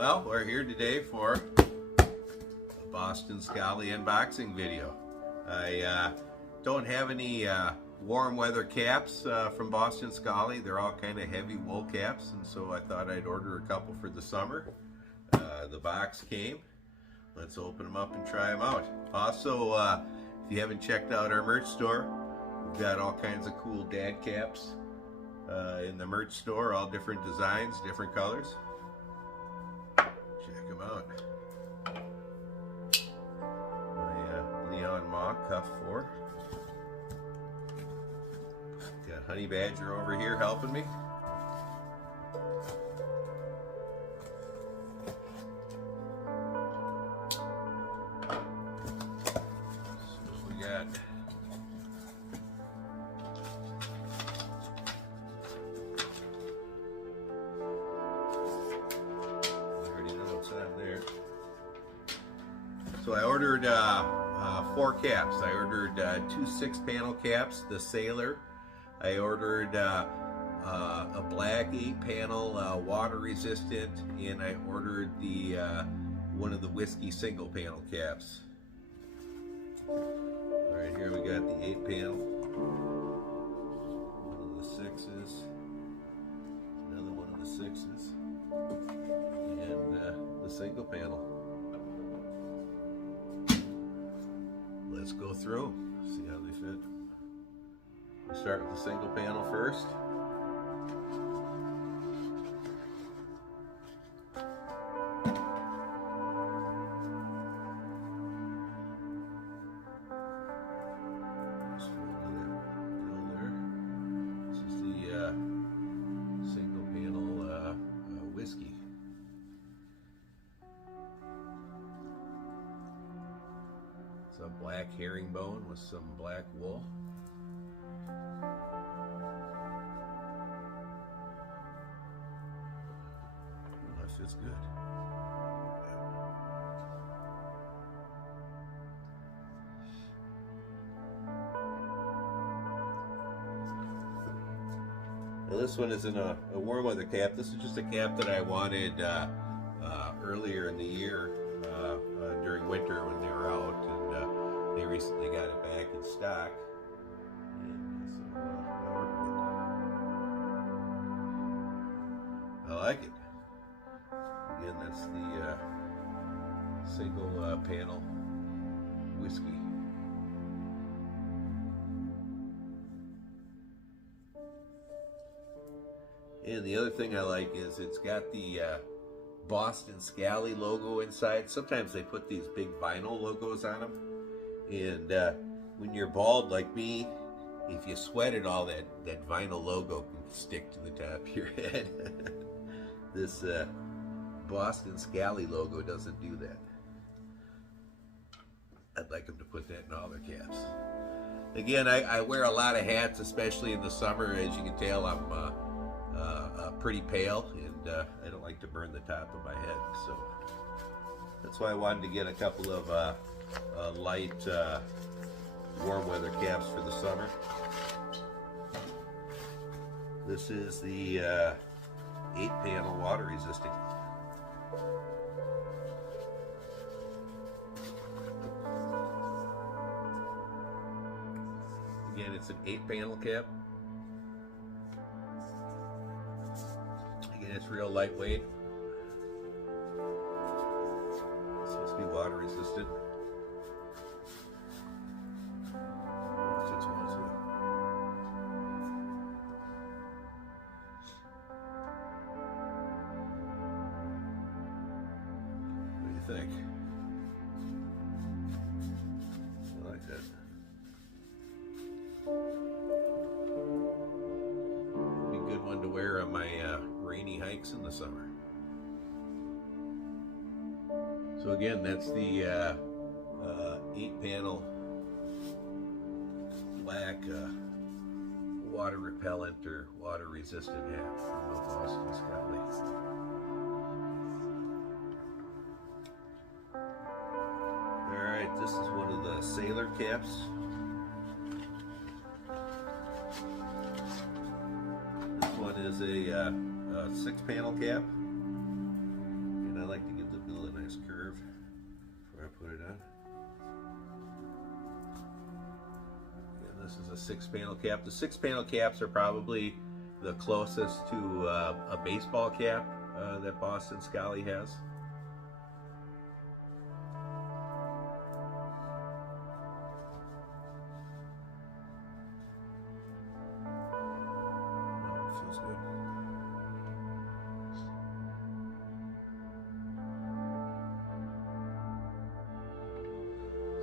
Well, we're here today for the Boston Scally unboxing video. I don't have any warm weather caps from Boston Scally. They're all kind of heavy wool caps, and so I thought I'd order a couple for the summer. The box came. Let's open them up and try them out. Also, if you haven't checked out our merch store, we've got all kinds of cool dad caps in the merch store, all different designs, different colors. Check them out. My Leon Mock Cuff 4. Got Honey Badger over here helping me. So we got there. So I ordered 4 caps. I ordered 2 6-panel caps, the Sailor. I ordered a black 8-panel water resistant, and I ordered the one of the Whiskey single panel caps. All right, here we got the 8-panel, one of the 6s, another one of the 6s. And the single panel. Let's go through, see how they fit. We'll start with the single panel first. Just fold that down there. This is the single panel whiskey. A black herringbone with some black wool. That fits good. Now this one isn't a warm weather cap. This is just a cap that I wanted earlier in the year during winter when they were out, and they recently got it back in stock, and so I ordered it. I like it. Again, that's the single panel whiskey. And the other thing I like is it's got the Boston Scally logo inside. Sometimes they put these big vinyl logos on them, and when you're bald like me, if you sweat it all, that vinyl logo can stick to the top of your head. This Boston Scally logo doesn't do that. I'd like them to put that in all their caps. Again, I wear a lot of hats, especially in the summer. As you can tell, I'm pretty pale, and I don't like to burn the top of my head, so that's why I wanted to get a couple of light warm weather caps for the summer. This is the 8-panel water resistant. Again, it's an 8-panel cap. Again, it's real lightweight. It's supposed to be water resistant. What do you think? I like that. Be a good one to wear on my rainy hikes in the summer. So again, that's the 8-panel black water repellent or water resistant hat from the Boston Scally. Alright, this is one of the Sailor caps. This one is a 6-panel cap, and I like is a 6-panel cap. The 6-panel caps are probably the closest to a baseball cap that Boston Scally has. Oh, feels good.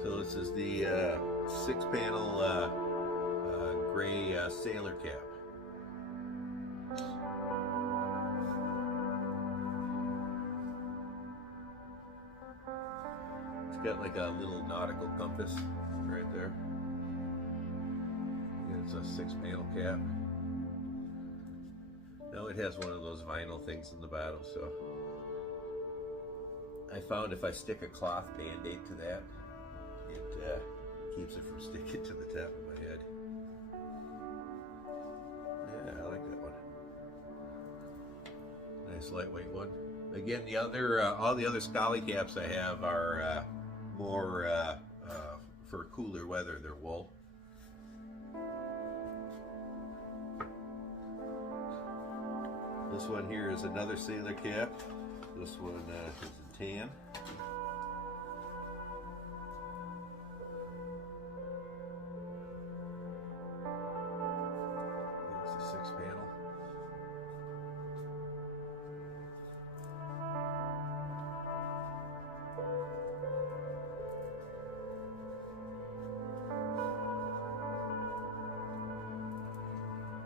So this is the 6-panel gray sailor cap. It's got like a little nautical compass right there. And it's a 6-panel cap. Now it has one of those vinyl things in the bottom, so I found if I stick a cloth band-aid to that, it keeps it from sticking to the top of my head. Yeah, I like that one. Nice lightweight one. Again, the other all the other Scally caps I have are more for cooler weather. They're wool. This one here is another sailor cap. This one is a tan. It's a 6-panel.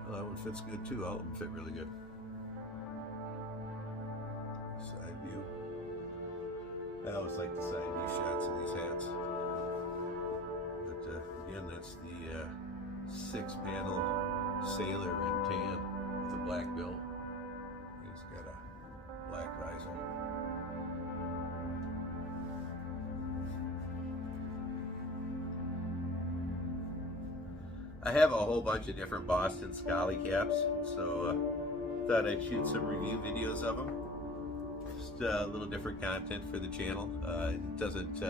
Well, that one fits good too. All of them fit really good. Side view. I always like the side view shots of these hats. But again, that's the 6-panel sailor in tan with a black bill. He's got a black visor. I have a whole bunch of different Boston Scally caps, so thought I'd shoot some review videos of them. Just a little different content for the channel. It doesn't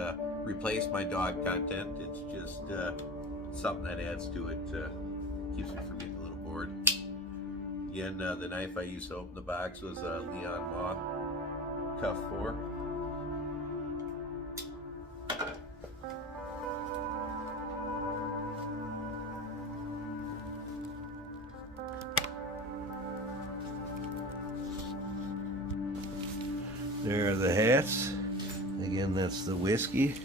replace my dog content. It's just something that adds to it. Keeps me from getting a little bored. Again, the knife I used to open the box was a Leon Maw Cuff 4. There are the hats. Again, that's the Whiskey.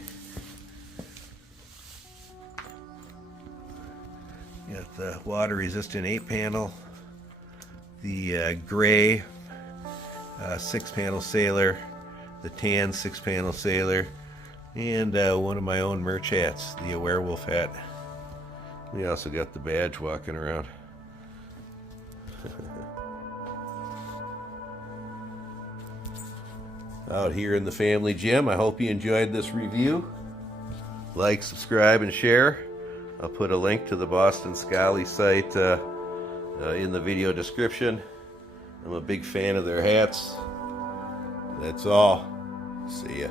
Got the water-resistant 8-panel, the gray 6-panel sailor, the tan 6-panel sailor, and one of my own merch hats, the werewolf hat. We also got the badge walking around. Out here in the family gym. I hope you enjoyed this review. Like, subscribe, and share. I'll put a link to the Boston Scally site in the video description. I'm a big fan of their hats. That's all. See ya.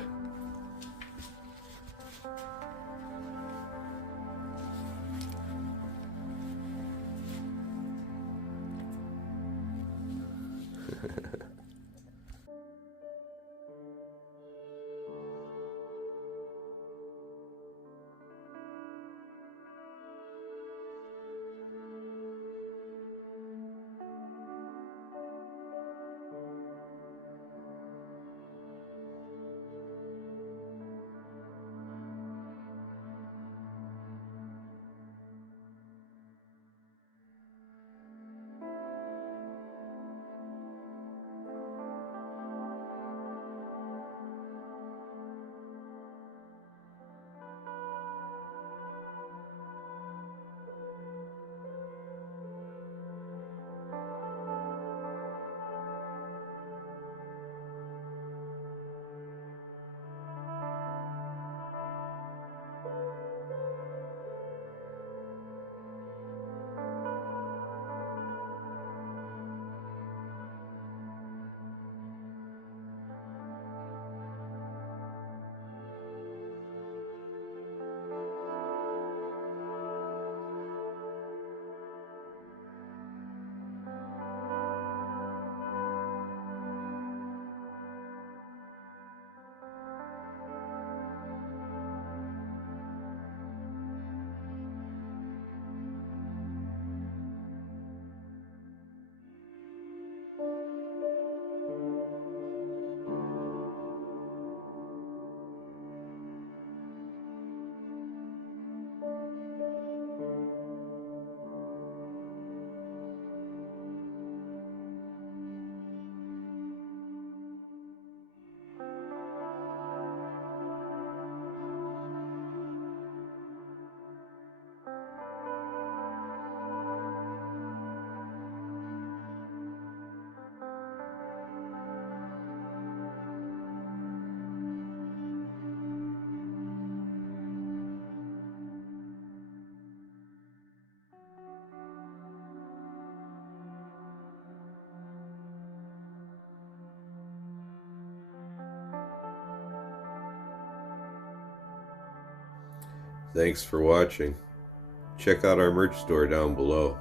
Thanks for watching. Check out our merch store down below.